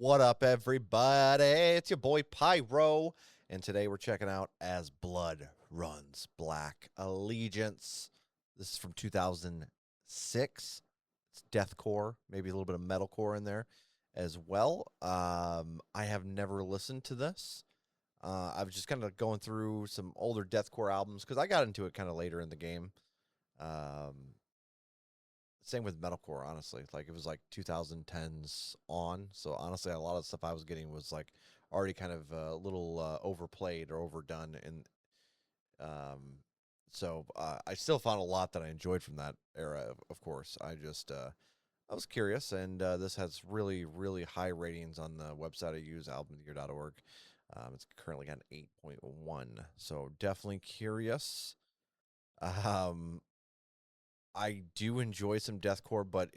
What up, everybody? It's your boy Pyro, and today we're checking out As Blood Runs Black Allegiance. This is from 2006. It's deathcore, maybe a little bit of metalcore in there as well. I have never listened to this. I was just kind of going through some older deathcore albums because I got into it kind of later in the game. Same with metalcore, honestly. Like, it was like 2010s on. So, honestly, a lot of the stuff I was getting was like already kind of a little overplayed or overdone. And I still found a lot that I enjoyed from that era, of course. I was curious. And this has really, really high ratings on the website I use, albumtheyear.org. It's currently got an 8.1. So, definitely curious. I do enjoy some deathcore, but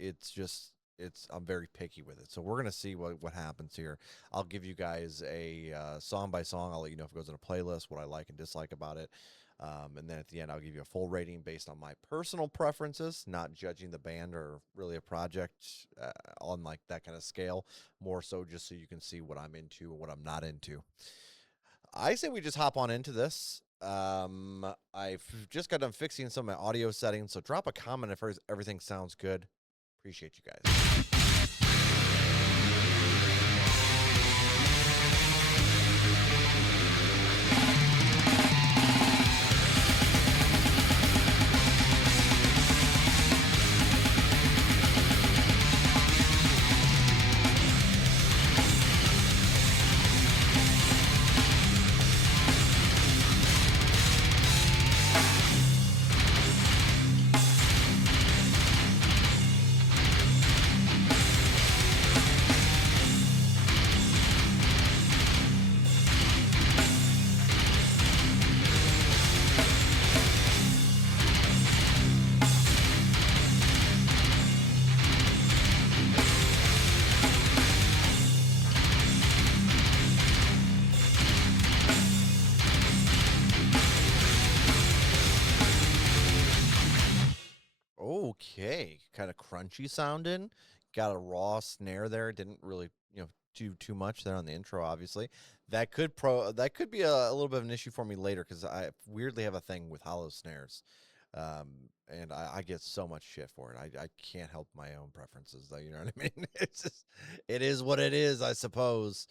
I'm very picky with it. So we're gonna see what happens here. I'll give you guys a song by song. I'll let you know if it goes in a playlist, what I like and dislike about it, and then at the end I'll give you a full rating based on my personal preferences, not judging the band or really a project on like that kind of scale. More so just so you can see what I'm into and what I'm not into. I say we just hop on into this. I've just got done fixing some of my audio settings, so drop a comment if everything sounds good. Appreciate you guys. Okay, kind of crunchy sounding. Got a raw snare there. Didn't really, do too much there on the intro. Obviously, that could be a little bit of an issue for me later because I weirdly have a thing with hollow snares, and I get so much shit for it. I can't help my own preferences, though. You know what I mean? It is what it is, I suppose.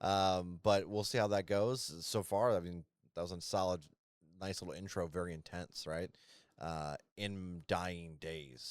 But we'll see how that goes. So far, I mean, that was a solid, nice little intro. Very intense, right? In Dying Days.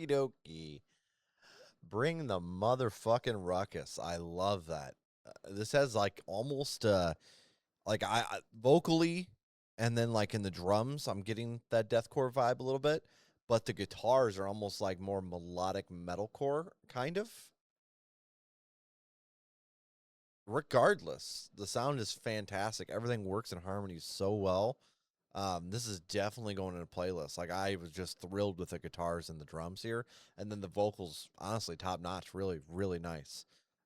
Okie dokie. Bring the motherfucking ruckus. I love that. This has like almost like I vocally, and then like in the drums, I'm getting that deathcore vibe a little bit, but the guitars are almost like more melodic metalcore kind of. Regardless, the sound is fantastic. Everything works in harmony so well. This is definitely going in a playlist. Like I was just thrilled with the guitars and the drums here, and then the vocals, honestly, top notch. Really, really nice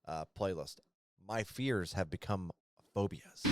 playlist. My fears have become phobias.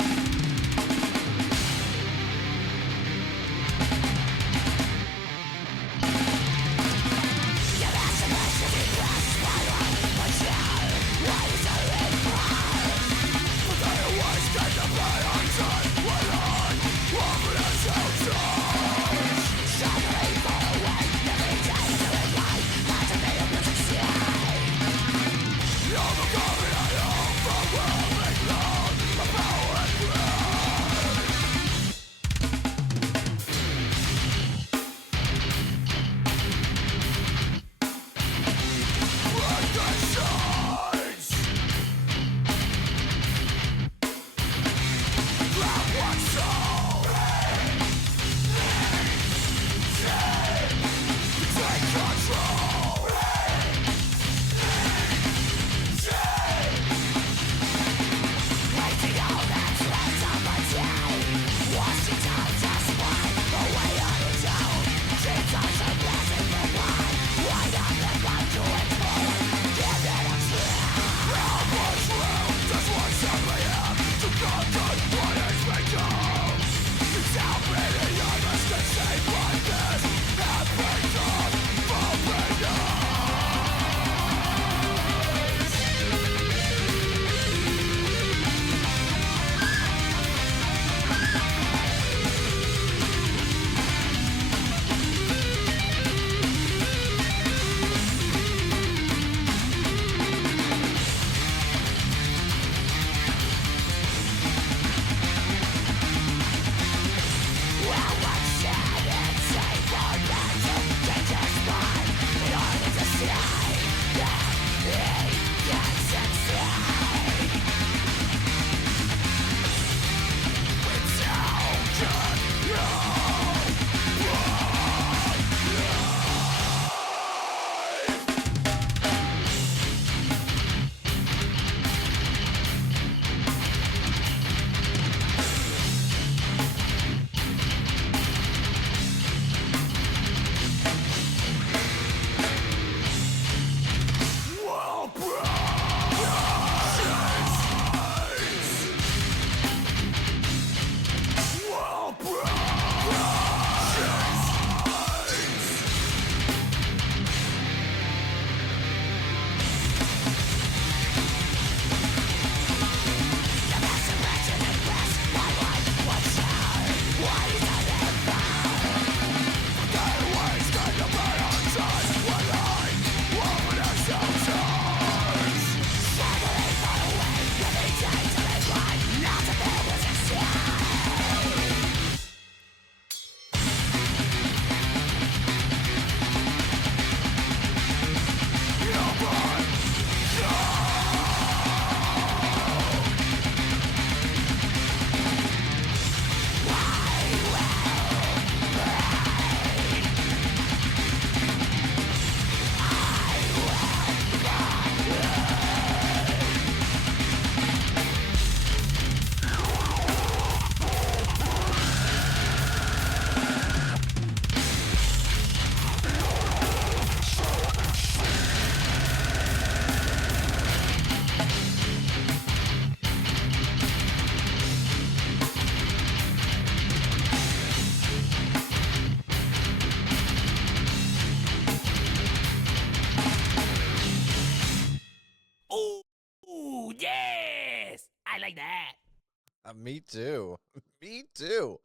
Me too. Me too.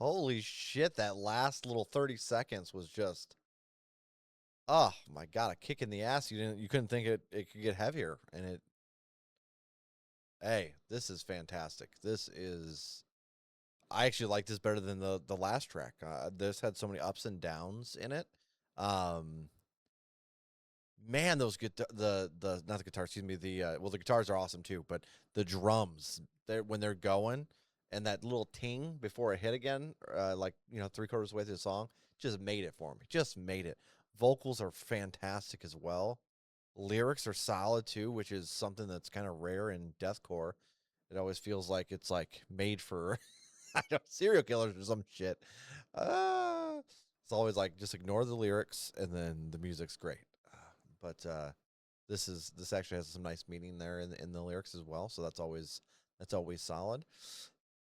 Holy shit, that last little 30 seconds was just, oh my god, a kick in the ass. You couldn't think it could get heavier. And it, hey, this is fantastic. This is, I actually like this better than the last track. This had so many ups and downs in it. Um Man, those the not the guitars, excuse me, the well, the guitars are awesome too, but the drums, when they're going, and that little ting before it hit again, like, you know, three-quarters way through the song, just made it for me. Just made it. Vocals are fantastic as well. Lyrics are solid too, which is something that's kind of rare in deathcore. It always feels like it's like made for I don't serial killers or some shit. It's always like just ignore the lyrics and then the music's great. But this actually has some nice meaning there in the lyrics as well. So that's always solid.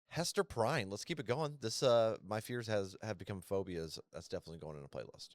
Hester Prynne, let's keep it going. This my fears have become phobias. That's definitely going in a playlist.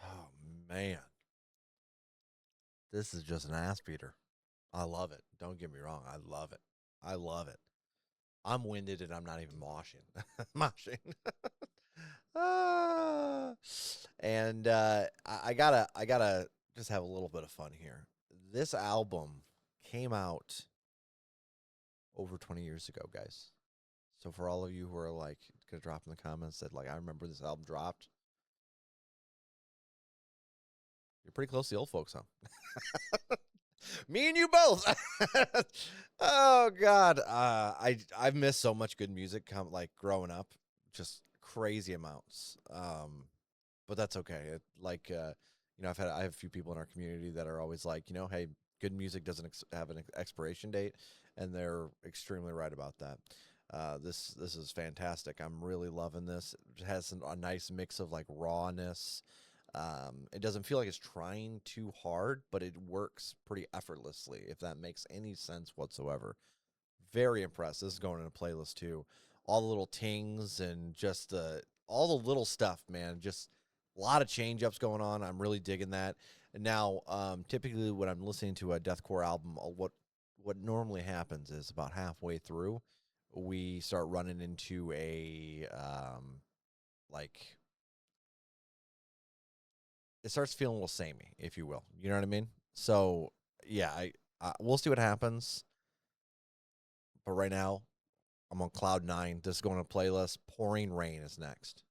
Oh man, this is just an ass beater. I love it. Don't get me wrong. I love it. I love it. I'm winded and I'm not even moshing. Moshing. Ah. And I gotta just have a little bit of fun here. This album came out over 20 years ago, guys. So for all of you who are like gonna drop in the comments that like I remember this album dropped, you're pretty close to the old folks, huh? Me and you both. Oh God, I've missed so much good music like growing up, just crazy amounts. But that's okay. I have a few people in our community that are always like, hey, good music doesn't have an expiration date, and they're extremely right about that. This is fantastic. I'm really loving this. It has a nice mix of like rawness. It doesn't feel like it's trying too hard, but it works pretty effortlessly, if that makes any sense whatsoever. Very impressed. This is going in a playlist too. All the little tings and just all the little stuff, man. Just a lot of change ups going on. I'm really digging that. And now, typically when I'm listening to a deathcore album, what normally happens is about halfway through, we start running into a like it starts feeling a little samey, if you will. You know what I mean? So yeah, we'll see what happens. But right now, I'm on cloud nine. This is going to playlist. Pouring Rain is next.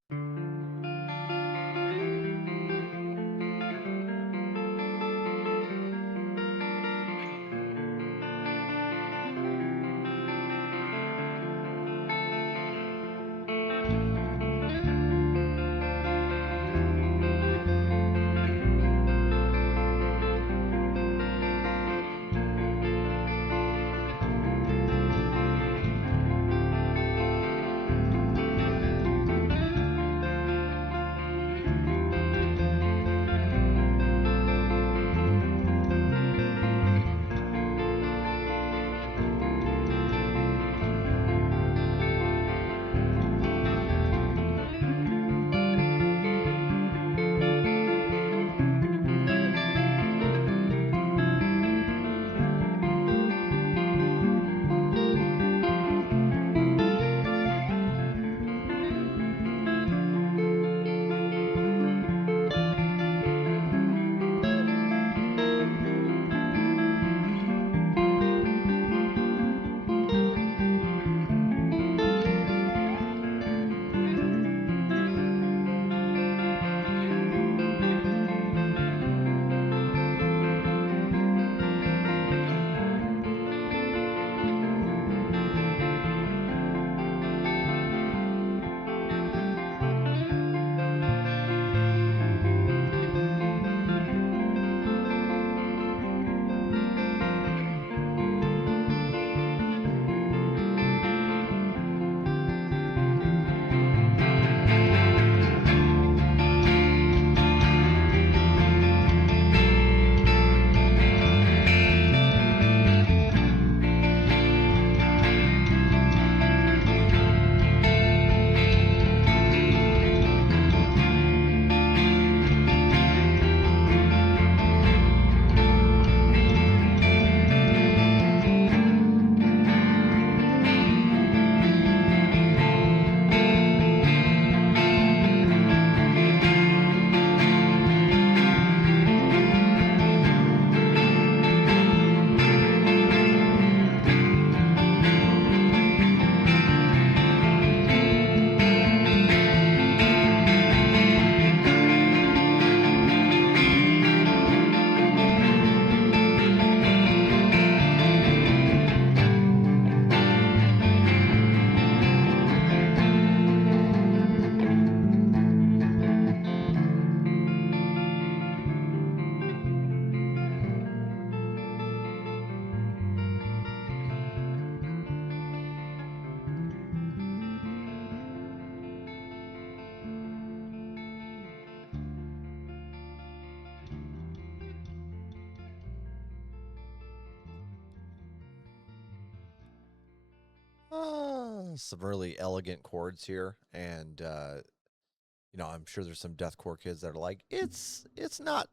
Some really elegant chords here, and I'm sure there's some deathcore kids that are like, it's not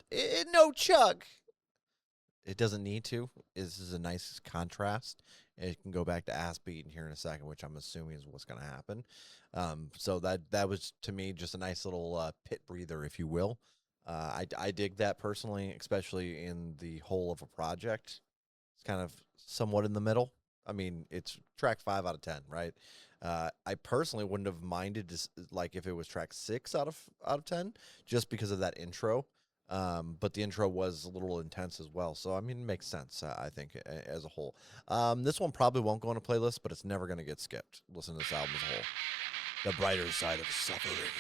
no chug. It doesn't need to. This is a nice contrast. It can go back to ass beating here in a second, which I'm assuming is what's going to happen. So that was to me just a nice little pit breather, if you will. I dig that personally, especially in the whole of a project. It's kind of somewhat in the middle. I mean, it's track 5 out of 10, right? I personally wouldn't have minded like if it was track 6 out of 10, just because of that intro. But the intro was a little intense as well. So I mean, it makes sense. I think as a whole. This one probably won't go on a playlist, but it's never going to get skipped. Listen to this album as a whole. The Brighter Side of Suffering.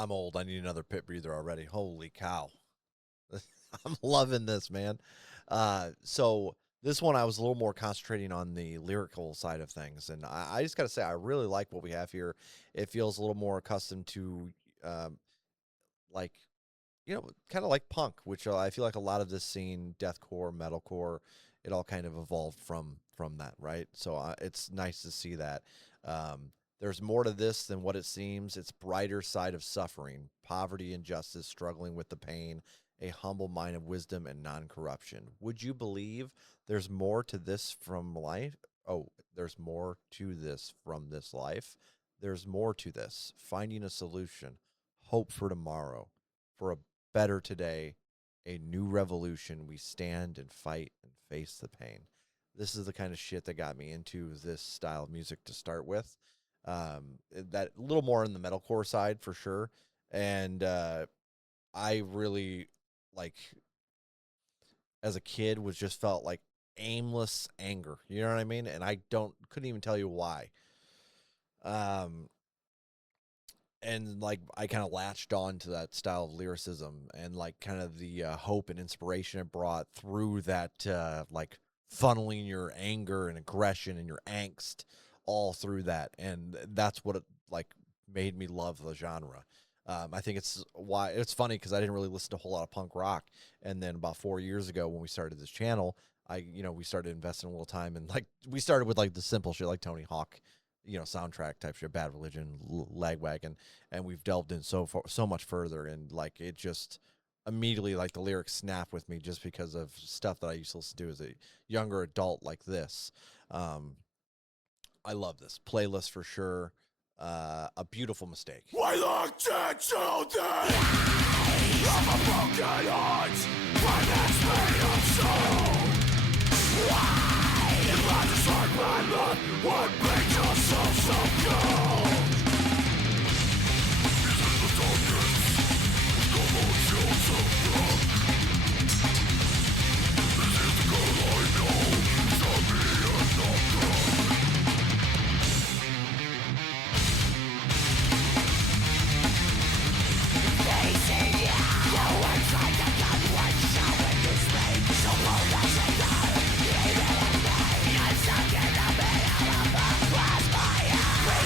I'm old. I need another pit breather already. Holy cow. I'm loving this, man. So this one I was a little more concentrating on the lyrical side of things, and I just got to say I really like what we have here. It feels a little more accustomed to um, like kind of like punk, which I feel like a lot of this scene, deathcore, metalcore, it all kind of evolved from that, right? So it's nice to see that. There's more to this than what it seems. It's brighter side of suffering, poverty, injustice, struggling with the pain, a humble mind of wisdom and non-corruption. Would you believe there's more to this from life? Oh, there's more to this from this life. There's more to this. Finding a solution, hope for tomorrow, for a better today, a new revolution. We stand and fight and face the pain. This is the kind of shit that got me into this style of music to start with. That a little more in the metalcore side for sure. And I really like as a kid was just felt like aimless anger. You know what I mean? And I couldn't even tell you why. Um, and like I kind of latched on to that style of lyricism and like kind of the hope and inspiration it brought through that like funneling your anger and aggression and your angst all through that, and that's what it like made me love the genre. I think it's why it's funny because I didn't really listen to a whole lot of punk rock, and then about 4 years ago when we started this channel, we started investing a little time, and like we started with like the simple shit like Tony Hawk, soundtrack type shit, Bad Religion, Lagwagon, and we've delved in so much further, and like it just immediately like the lyrics snap with me just because of stuff that I used to listen to as a younger adult like this. I love this playlist for sure. A beautiful mistake. We look to children of a broken heart, when it's made of stone. Why? If I just hurt my love, what makes yourself so cold? Is it the darkness? Come on, shields of blood. This is the girl I know, zombie and not God. We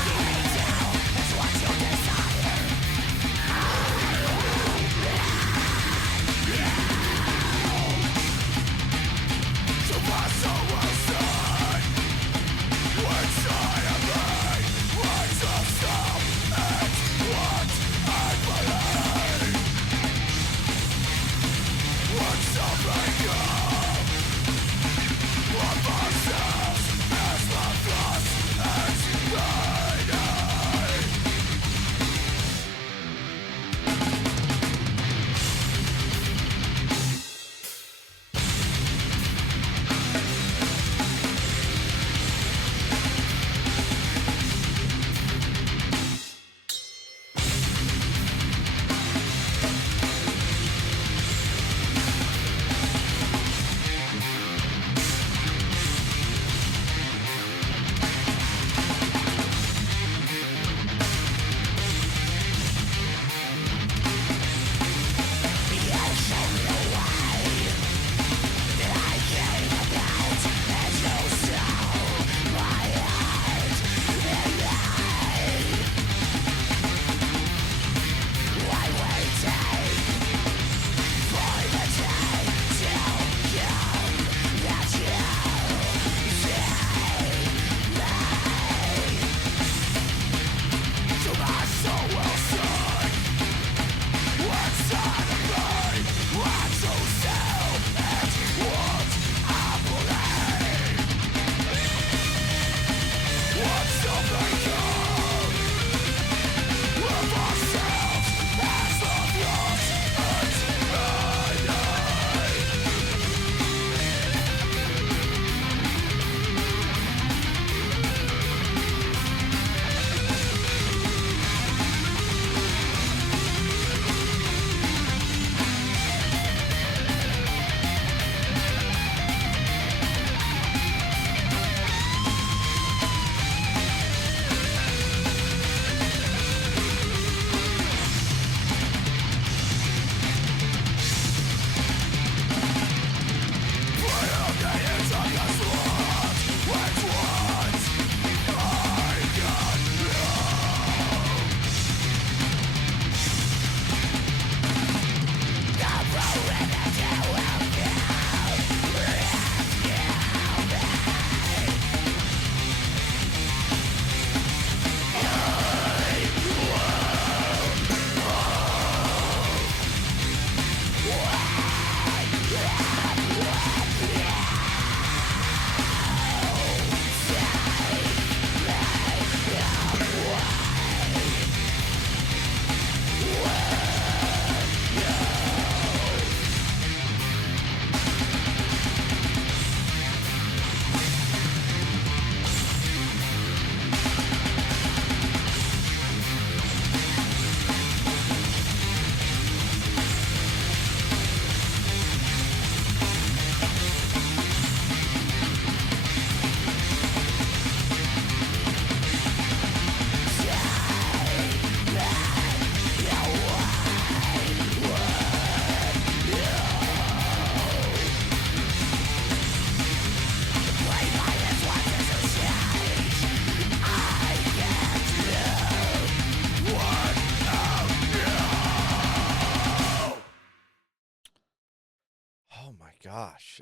Gosh,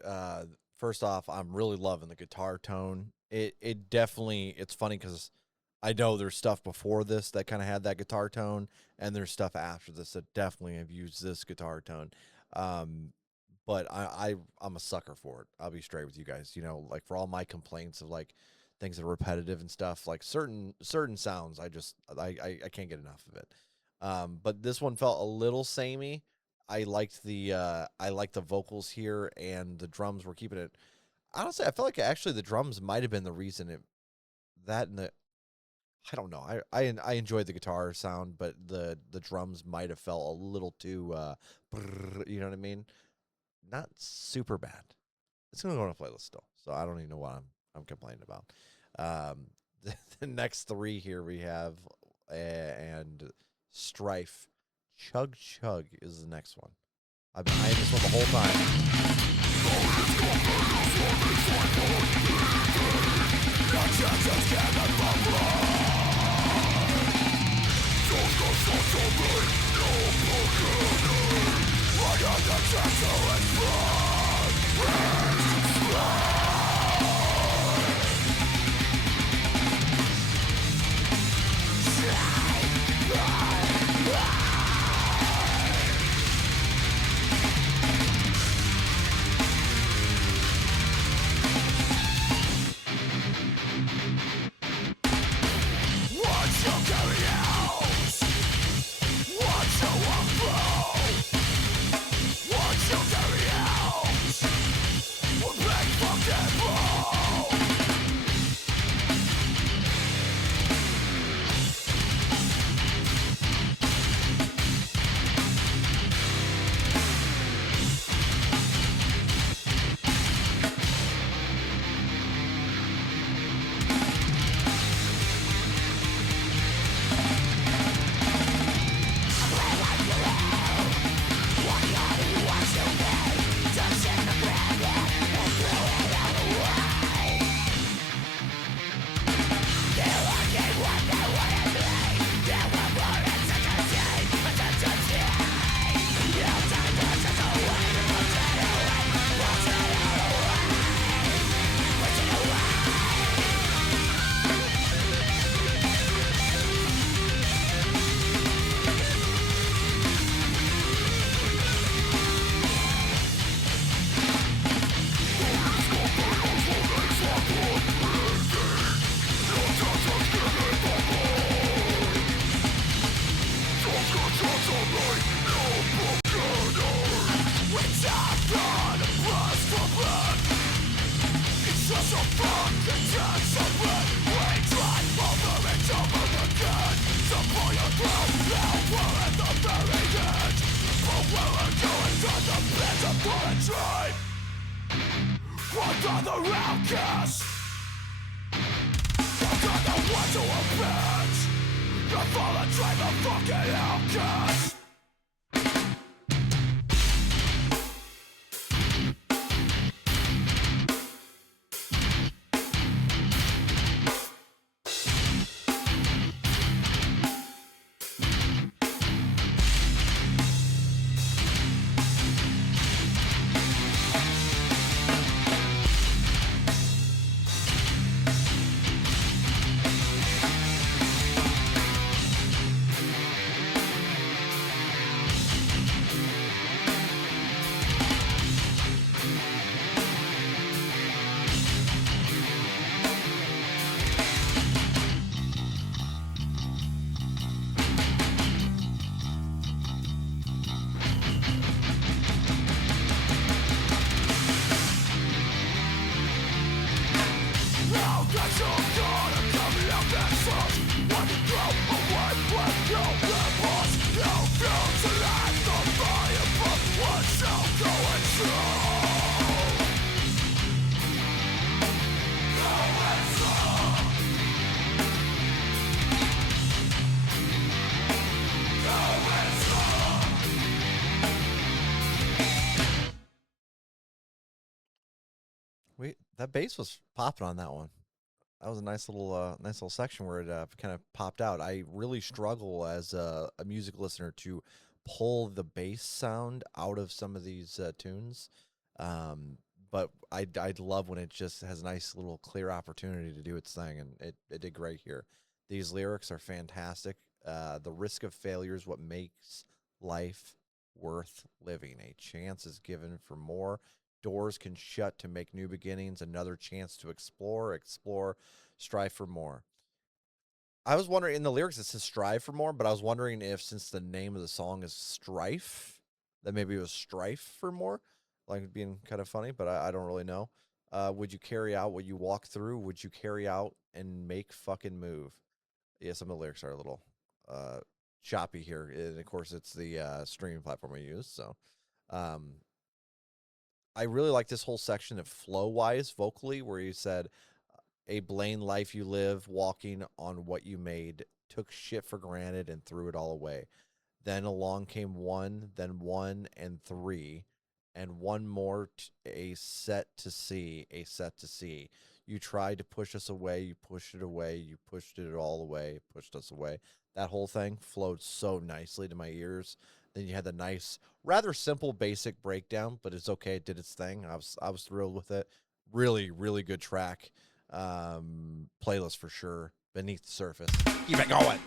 first off, I'm really loving the guitar tone. It definitely, it's funny because I know there's stuff before this that kind of had that guitar tone, and there's stuff after this that definitely have used this guitar tone. Um, but I'm a sucker for it. I'll be straight with you guys. You know, like for all my complaints of like things that are repetitive and stuff, like certain sounds, I can't get enough of it. But this one felt a little samey. I liked the vocals here, and the drums were keeping it. Honestly, I felt like actually the drums might have been the reason it that and the I don't know. I enjoyed the guitar sound, but the drums might have felt a little too you know what I mean? Not super bad. It's gonna go on a playlist still, so I don't even know what I'm complaining about. Um, the next three here we have, and Strife, Chug Chug is the next one. I've been eyeing this one the whole Wait, that bass was popping on that one. That was a nice little section where it kind of popped out. I really struggle as a music listener to pull the bass sound out of some of these tunes. But I love when it just has a nice little clear opportunity to do its thing, and it did great here. These lyrics are fantastic. The risk of failure is what makes life worth living. A chance is given for more. Doors can shut to make new beginnings. Another chance to explore, strive for more. I was wondering, in the lyrics it says strive for more, but I was wondering if, since the name of the song is Strife, that maybe it was strife for more, like being kind of funny, but I don't really know. Would you carry out what you walk through? Would you carry out and make fucking move? Yeah, some of the lyrics are a little choppy here. And of course, it's the streaming platform I use. So um, I really like this whole section of flow-wise, vocally, where you said, a Blaine life you live, walking on what you made, took shit for granted and threw it all away. Then along came one, then one and three, and one more, a set to see, a set to see. You tried to push us away, you pushed it away, you pushed it all away, pushed us away. That whole thing flowed so nicely to my ears. Then you had the nice, rather simple, basic breakdown, but it's okay. It did its thing. I was thrilled with it. Really, really good track. Playlist for sure. Beneath the surface. Keep it going.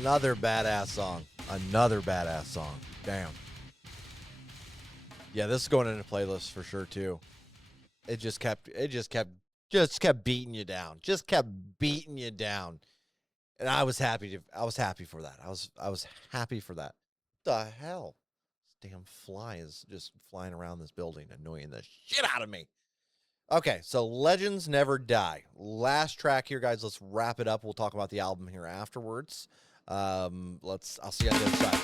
Another badass song. Another badass song. Damn. Yeah, this is going into playlist for sure too. It just kept beating you down. Just kept beating you down. And I was happy for that. I was happy for that. The hell? This damn fly is just flying around this building, annoying the shit out of me. Okay, so Legends Never Die. Last track here, guys. Let's wrap it up. We'll talk about the album here afterwards. I'll see you on the other side.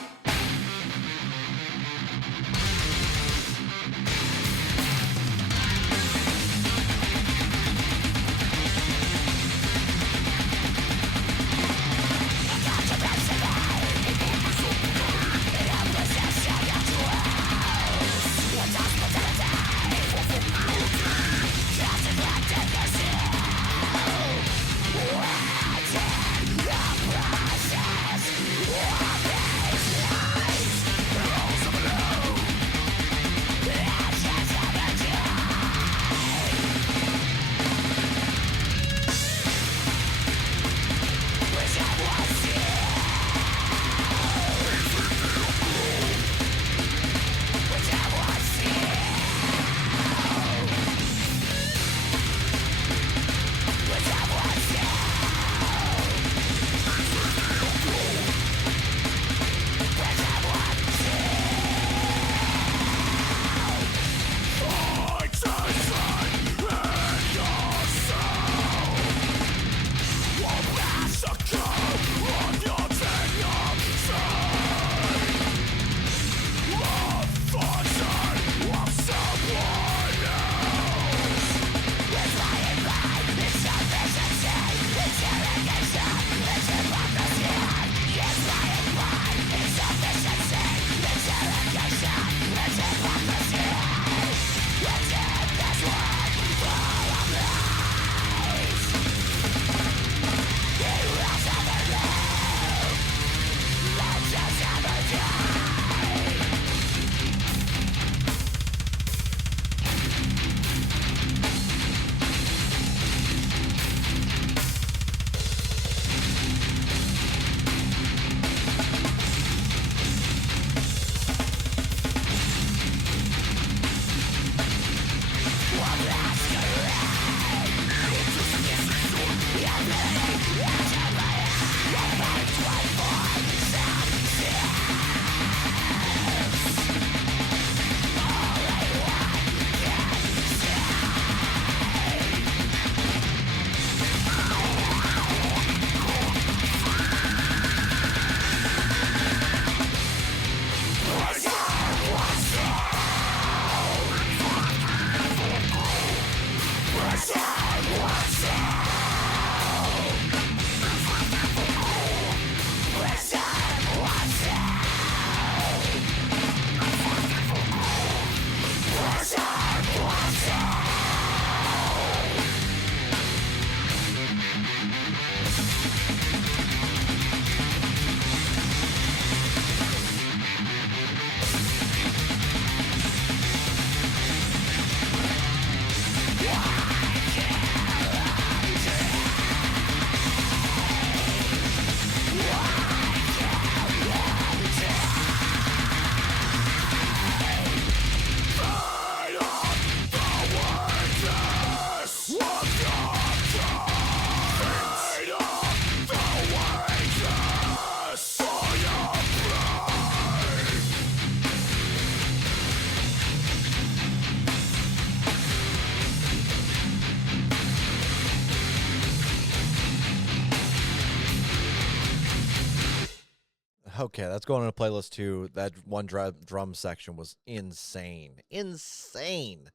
Okay, that's going on a playlist too. That one drum section was insane. Insane.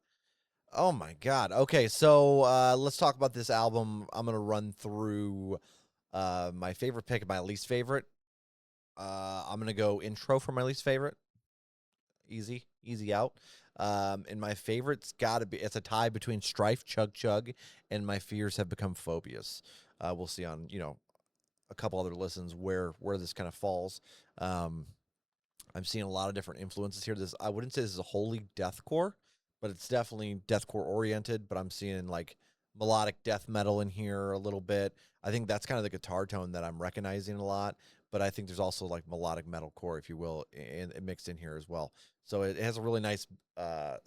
Oh my god. Okay, so let's talk about this album. I'm gonna run through my favorite pick and my least favorite. I'm gonna go intro for my least favorite. Easy out. And my favorite's gotta be, it's a tie between Strife, Chug Chug, and My Fears Have Become Phobias. We'll see on, a couple other listens where this kind of falls. I'm seeing a lot of different influences here. I wouldn't say this is a wholly deathcore, but it's definitely deathcore oriented. But I'm seeing like melodic death metal in here a little bit. I think that's kind of the guitar tone that I'm recognizing a lot. but I think there's also like melodic metalcore, if you will, mixed in here as well. So it has a really nice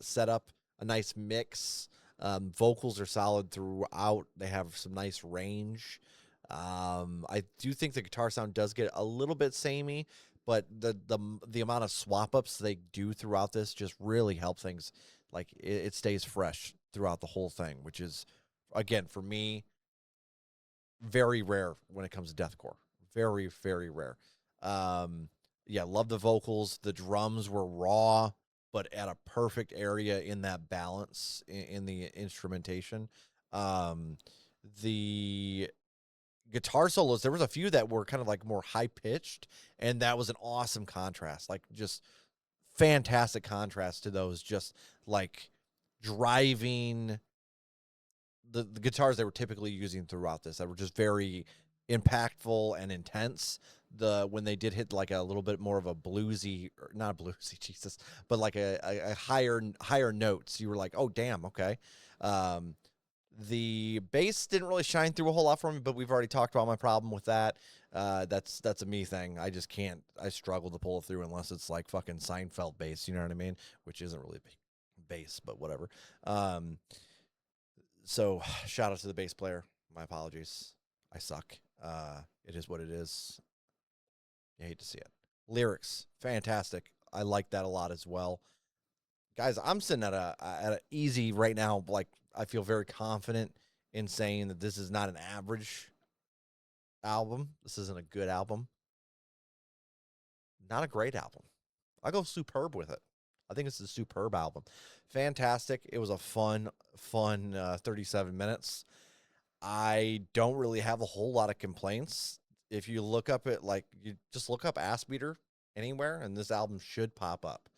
setup, a nice mix. Vocals are solid throughout. They have some nice range. I do think the guitar sound does get a little bit samey, but the amount of swap ups they do throughout this just really help things. Like it stays fresh throughout the whole thing, which is, again, for me, very rare when it comes to deathcore. Very, very rare. Yeah, love the vocals. The drums were raw, but at a perfect area in that balance in the instrumentation. The guitar solos, there was a few that were kind of like more high pitched, and that was an awesome contrast. Like just fantastic contrast to those just like driving the guitars they were typically using throughout this that were just very impactful and intense. When they did hit like a little bit more of a bluesy, or not bluesy, Jesus, but like a higher notes, you were like, oh damn, okay. The bass didn't really shine through a whole lot for me, but we've already talked about my problem with that. That's a me thing. I just can't. I struggle to pull it through unless it's like fucking Seinfeld bass. You know what I mean? Which isn't really bass, but whatever. So shout out to the bass player. My apologies. I suck. It is what it is. You hate to see it. Lyrics, fantastic. I like that a lot as well. Guys, I'm sitting at a easy right now. Like, I feel very confident in saying that this is not an average album. This isn't a good album. Not a great album. I go superb with it. I think it's a superb album. Fantastic. It was a fun 37 minutes. I don't really have a whole lot of complaints. If you look up at, like, you just look up Ass Beater anywhere, and this album should pop up.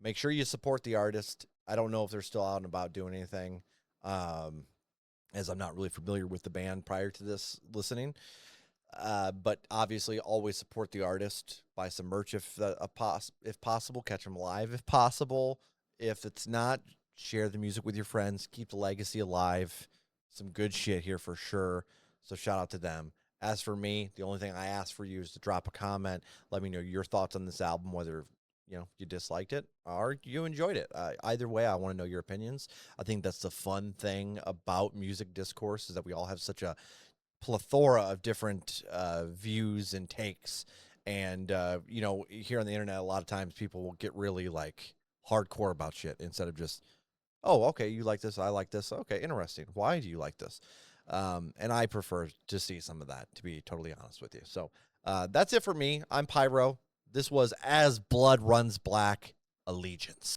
Make sure you support the artist. I don't know if they're still out and about doing anything, as I'm not really familiar with the band prior to this listening. But obviously, always support the artist. Buy some merch if possible. Catch them live if possible. If it's not, share the music with your friends. Keep the legacy alive. Some good shit here for sure. So shout out to them. As for me, the only thing I ask for you is to drop a comment. Let me know your thoughts on this album, whether you disliked it or you enjoyed it. Either way, I want to know your opinions. I think that's the fun thing about music discourse, is that we all have such a plethora of different views and takes. And here on the internet, a lot of times people will get really like hardcore about shit instead of just, oh, okay, you like this, I like this, okay, interesting, why do you like this? And I prefer to see some of that, to be totally honest with you. So that's it for me. I'm Pyro. This was As Blood Runs Black, Allegiance.